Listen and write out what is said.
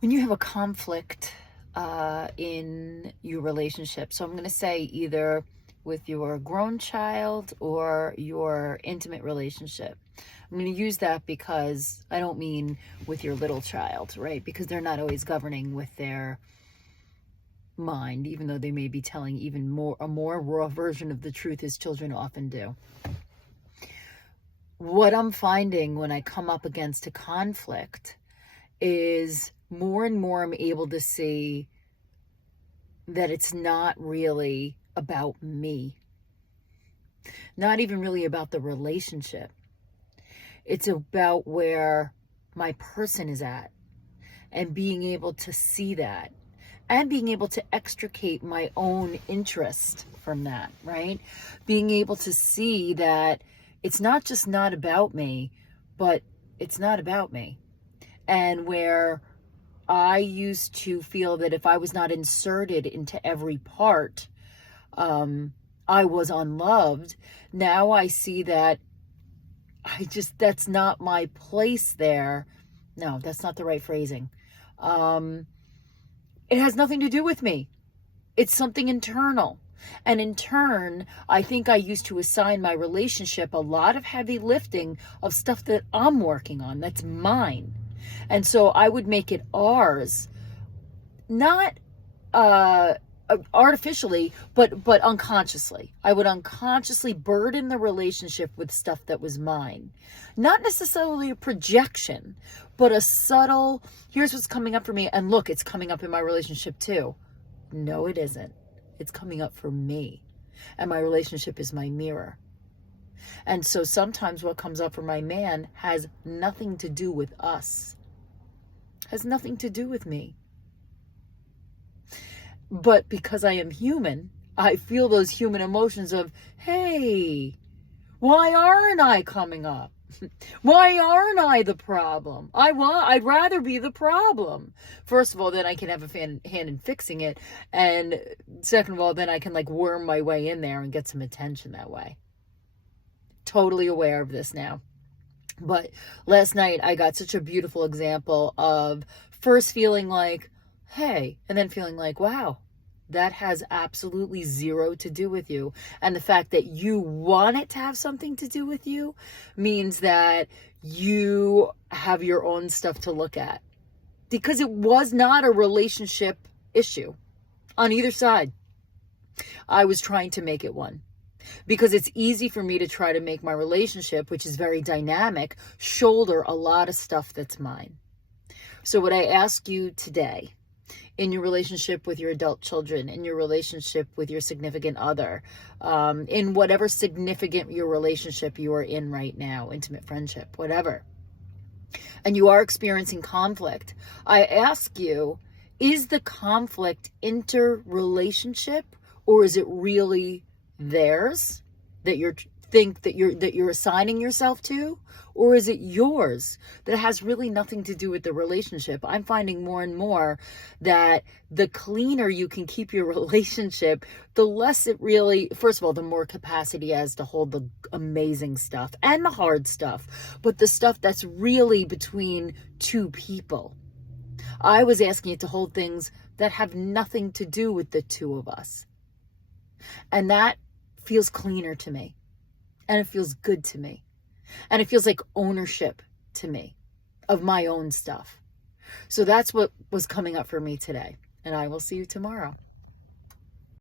When you have a conflict in your relationship, so I'm going to say either with your grown child or your intimate relationship. I'm going to use that because I don't mean with your little child, right? Because they're not always governing with their mind, even though they may be telling a more raw version of the truth, as children often do. What I'm finding when I come up against a conflict is more and more I'm able to see that it's not really about me, not even really about the relationship. It's about where my person is at and being able to see that and being able to extricate my own interest from that, right? Being able to see that it's not just not about me, but it's not about me. And where I used to feel that if I was not inserted into every part, I was unloved. Now I see that that's not my place there. No, that's not the right phrasing. It has nothing to do with me. It's something internal. And in turn, I think I used to assign my relationship a lot of heavy lifting of stuff that I'm working on, that's mine. And so I would make it ours, not artificially, but unconsciously. I would unconsciously burden the relationship with stuff that was mine. Not necessarily a projection, but a subtle, here's what's coming up for me. And look, it's coming up in my relationship too. No, it isn't. It's coming up for me. And my relationship is my mirror. And so sometimes what comes up for my man has nothing to do with us. Has nothing to do with me. But because I am human, I feel those human emotions of, hey, why aren't I coming up? Why aren't I the problem? I'd rather be the problem. First of all, then I can have a hand in fixing it. And second of all, then I can worm my way in there and get some attention that way. Totally aware of this now. But last night I got such a beautiful example of first feeling like, hey, and then feeling like, wow, that has absolutely zero to do with you. And the fact that you want it to have something to do with you means that you have your own stuff to look at. Because it was not a relationship issue on either side. I was trying to make it one. Because it's easy for me to try to make my relationship, which is very dynamic, shoulder a lot of stuff that's mine. So what I ask you today, in your relationship with your adult children, in your relationship with your significant other, in whatever significant your relationship you are in right now, intimate friendship, whatever, and you are experiencing conflict, I ask you, is the conflict interrelationship, or is it really theirs that you're assigning yourself to, or is it yours that has really nothing to do with the relationship? I'm finding more and more that the cleaner you can keep your relationship, the less it really, first of all, the more capacity it has to hold the amazing stuff and the hard stuff, but the stuff that's really between two people. I was asking it to hold things that have nothing to do with the two of us. And that feels cleaner to me. And it feels good to me. And it feels like ownership to me of my own stuff. So that's what was coming up for me today. And I will see you tomorrow.